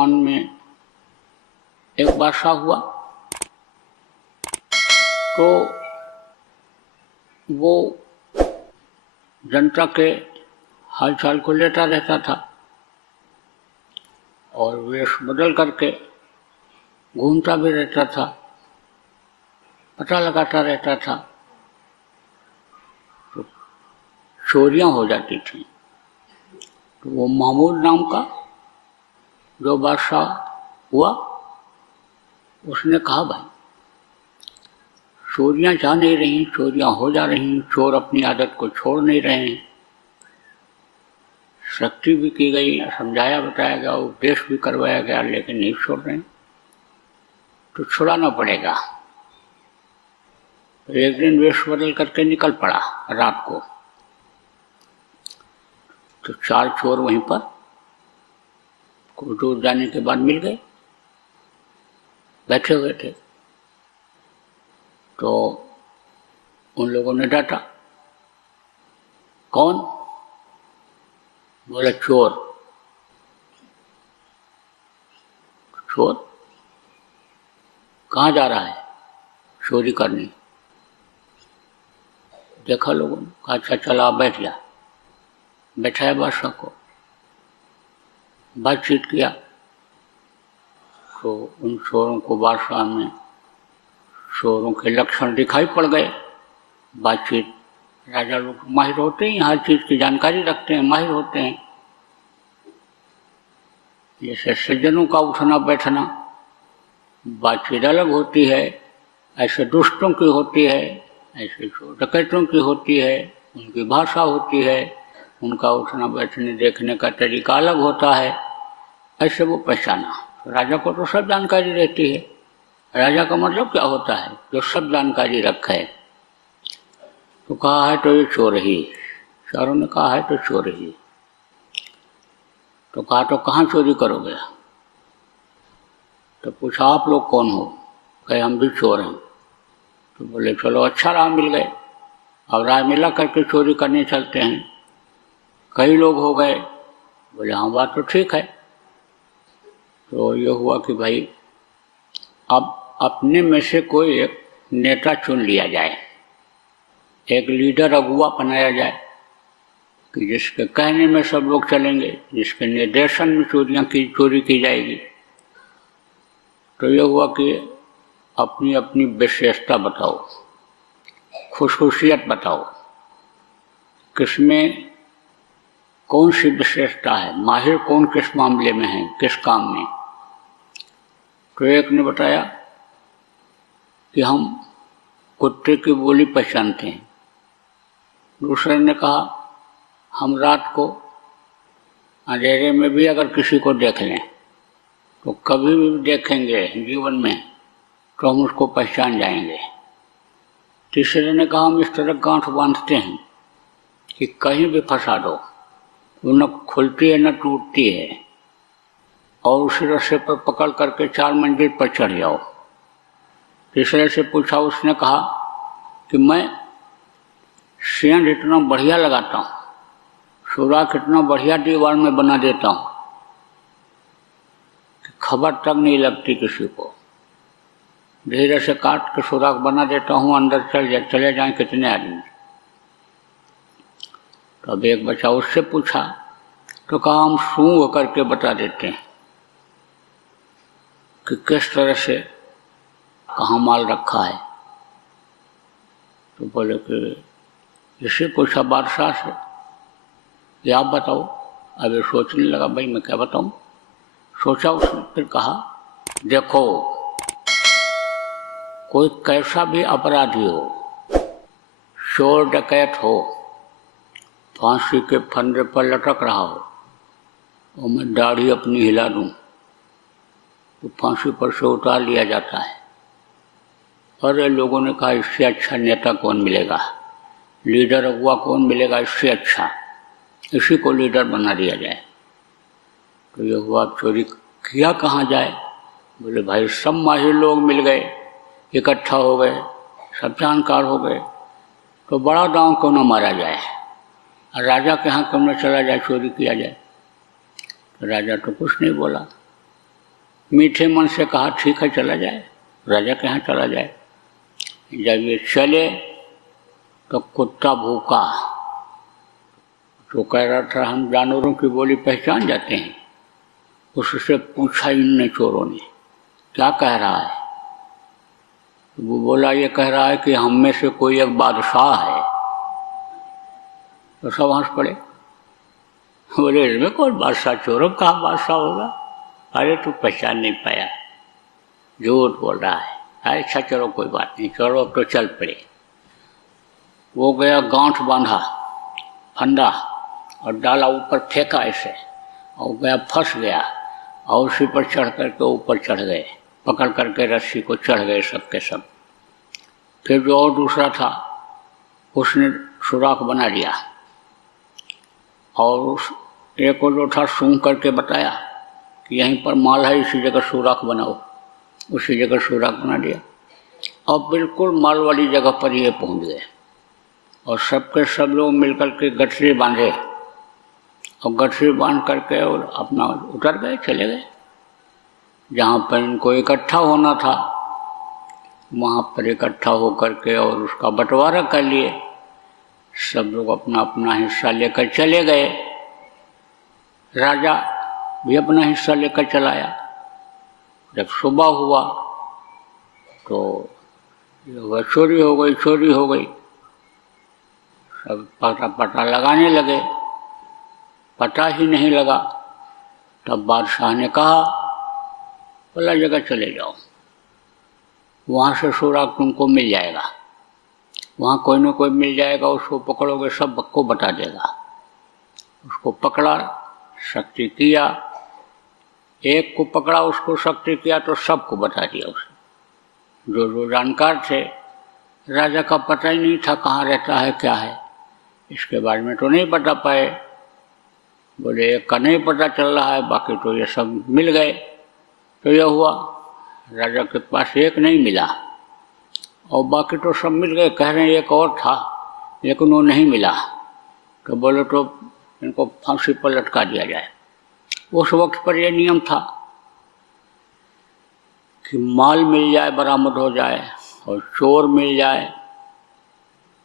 वर्तमान में एक बादशाह हुआ, तो वो जनता के हालचाल को लेता रहता था और वेश बदल करके घूमता भी रहता था, पता लगाता रहता था। तो चोरियां हो जाती थी। तो वो महमूद नाम का जो बादशाह हुआ, उसने कहा भाई चोरियां जा नहीं रही, चोरियां हो जा रही, चोर अपनी आदत को छोड़ नहीं रहे हैं। सख्ती भी की गई, समझाया बताया गया, उपदेश भी करवाया गया, लेकिन नहीं छोड़ रहे हैं, तो छुड़ाना पड़ेगा। तो एक दिन वेश बदल करके निकल पड़ा रात को। तो 4 चोर वहीं पर कुछ दूर जाने के बाद मिल गए, बैठे हुए थे। तो उन लोगों ने डांटा, कौन? बोले चोर। चोर कहाँ जा रहा है? चोरी करने। देखा लोगों ने, कहा अच्छा चला बैठ जा। बैठाया बादशाह को, बातचीत किया। तो उन चोरों को बादशाह में चोरों के लक्षण दिखाई पड़ गए। बातचीत, राजा लोग माहिर होते हैं, हर चीज की जानकारी रखते हैं, माहिर होते हैं। जैसे सज्जनों का उठना बैठना, बातचीत अलग होती है, ऐसे दुष्टों की होती है, ऐसे डकैतों की होती है, उनकी भाषा होती है, उनका उठना बैठने देखने का तरीका अलग होता है। ऐसे वो पहचाना। तो राजा को तो सब जानकारी रहती है। राजा का मतलब क्या होता है? जो सब जानकारी रखे। तो कहा है तो ये चोर ही। चारों ने कहा है तो चोर ही। तो कहा तो कहाँ चोरी करोगे? तो पूछा आप लोग कौन हो? कहे हम भी चोर हैं। तो बोले चलो अच्छा राह मिल गए, अब राह मिला करके चोरी करने चलते हैं। कई लोग हो गए। बोले हाँ बात तो ठीक है। तो ये हुआ कि भाई अब अपने में से कोई एक नेता चुन लिया जाए, एक लीडर अगुआ बनाया जाए कि जिसके कहने में सब लोग चलेंगे, जिसके निर्देशन में चोरी की जाएगी। तो ये हुआ कि अपनी अपनी विशेषता बताओ, खुशखुशियत बताओ, किसमें कौन सी विशेषता है, माहिर कौन किस मामले में है, किस काम में। तो एक ने बताया कि हम कुत्ते की बोली पहचानते हैं। दूसरे ने कहा हम रात को अंधेरे में भी अगर किसी को देख लें तो कभी भी देखेंगे जीवन में तो हम उसको पहचान जाएंगे। तीसरे ने कहा हम इस तरह गांठ बांधते हैं कि कहीं भी फंसा दो वो न खुलती है न टूटती है, और उसी रस्से पर पकड़ करके 4 मंजिल पर चढ़ जाओ। तीसरे से पूछा, उसने कहा कि मैं सेंध इतना बढ़िया लगाता हूँ, सुराख इतना बढ़िया दीवार में बना देता हूँ कि खबर तक नहीं लगती किसी को। धीरे से काट के सुराख बना देता हूँ, अंदर चले जाएं कितने आदमी। तो अब एक बच्चा उससे पूछा, तो कहा हम सूंघ करके बता देते हैं कि किस तरह से कहाँ माल रखा है। तो बोले कि इसे पूछा बादशाह से कि आप बताओ। अब ये सोचने लगा भाई मैं क्या बताऊं। सोचा उसने, फिर कहा देखो कोई कैसा भी अपराधी हो, चोर डकैत हो, फांसी के फंदे पर लटक रहा हो और मैं दाढ़ी अपनी हिला दूं तो फांसी पर से उतार लिया जाता है। अरे लोगों ने कहा इससे अच्छा नेता कौन मिलेगा, लीडर अगुआ कौन मिलेगा इससे अच्छा, इसी को लीडर बना दिया जाए। तो ये हुआ चोरी किया कहाँ जाए। बोले भाई सब माहिर लोग मिल गए, इकट्ठा हो गए, सब जानकार हो गए, तो बड़ा दांव क्यों न मारा जाए और राजा के यहाँ क्यों न चला जाए, चोरी किया जाए। तो राजा तो कुछ नहीं बोला। मीठे मन से कहा ठीक है चला जाए, राजा के यहाँ चला जाए। जब ये चले तो कुत्ता भूखा, तो कह रहा था हम जानवरों की बोली पहचान जाते हैं। उससे पूछा इन चोरों ने क्या कह रहा है। वो बोला ये कह रहा है कि हम में से कोई एक बादशाह है। तो सब हंस पड़े, बोले इसमें कौन बादशाह, चोरों कहाँ बादशाह होगा। अरे तू पहचान नहीं पाया, झूठ बोल रहा है। अच्छा चलो कोई बात नहीं, चलो अब तो चल पड़े। वो गया, गांठ बांधा, फंदा और डाला ऊपर फेंका ऐसे, और गया फंस गया, और उसी पर चढ़ करके ऊपर चढ़ गए, पकड़ करके रस्सी को चढ़ गए सब के सब। फिर जो और दूसरा था उसने सुराख बना लिया, और उस एक को जो था सूंघ करके बताया कि यहीं पर माल है, इसी जगह सुराख बनाओ। उसी जगह सुराख बना दिया, और बिल्कुल माल वाली जगह पर ये पहुंच गए। और सबके सब लोग मिलकर के गठरी बांधे, और गठरी बांध करके और अपना उतर गए, चले गए। जहाँ पर इनको इकट्ठा होना था वहाँ पर इकट्ठा होकर के और उसका बंटवारा कर लिए। सब लोग अपना अपना हिस्सा लेकर चले गए। राजा भी अपना हिस्सा लेकर चलाया। जब सुबह हुआ तो चोरी हो गई, चोरी हो गई। सब पता पता लगाने लगे, पता ही नहीं लगा। तब बादशाह ने कहा बोला जगह चले जाओ, वहाँ से सुराग तुमको मिल जाएगा, वहाँ कोई न कोई मिल जाएगा, उसको पकड़ोगे सबको बता देगा। उसको पकड़ा, शक्ति किया, एक को पकड़ा, उसको शक्ति किया तो सबको बता दिया उसने। जो जो जानकार थे, राजा का पता ही नहीं था कहाँ रहता है क्या है, इसके बारे में तो नहीं बता पाए। बोले एक का नहीं पता चल रहा है, बाकी तो ये सब मिल गए। तो यह हुआ, राजा के पास एक नहीं मिला और बाकी तो सब मिल गए। कह रहे हैं एक और था लेकिन वो नहीं मिला। तो बोले तो इनको फांसी पर लटका दिया जाए। उस वक्त पर यह नियम था कि माल मिल जाए, बरामद हो जाए, और चोर मिल जाए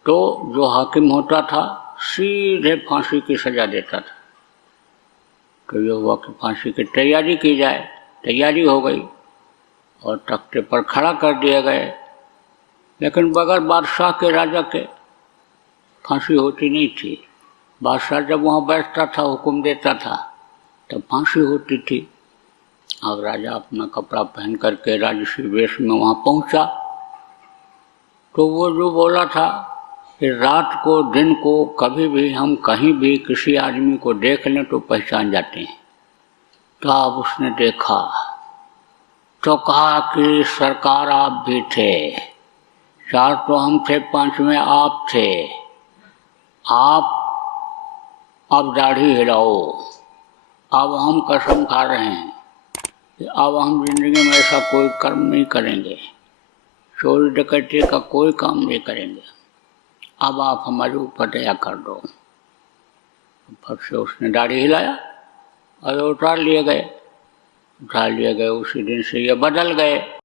तो जो हाकिम होता था सीधे फांसी की सजा देता था। तो ये हुआ कि फांसी की तैयारी की जाए। तैयारी हो गई और तख्ते पर खड़ा कर दिए गए, लेकिन बगैर बादशाह के, राजा के फांसी होती नहीं थी। बादशाह जब वहाँ बैठता था, हुक्म देता था, तब फांसी होती थी। अब राजा अपना कपड़ा पहन करके राजसी वेश में वहाँ पहुँचा। तो वो जो बोला था कि रात को दिन को कभी भी हम कहीं भी किसी आदमी को देख लें तो पहचान जाते हैं। तो अब उसने देखा तो कहा कि सरकार आप भी थे, चार तो हम थे, पांचवें आप थे। आप अब दाढ़ी हिलाओ, अब हम कसम खा रहे हैं कि अब हम जिंदगी में ऐसा कोई कर्म नहीं करेंगे, चोरी डकैती का कोई काम नहीं करेंगे। अब आप हमारे ऊपर दया कर दो। फट से उसने दाढ़ी हिलाया और उतार लिए गए। उतार लिए गए, उसी दिन से ये बदल गए।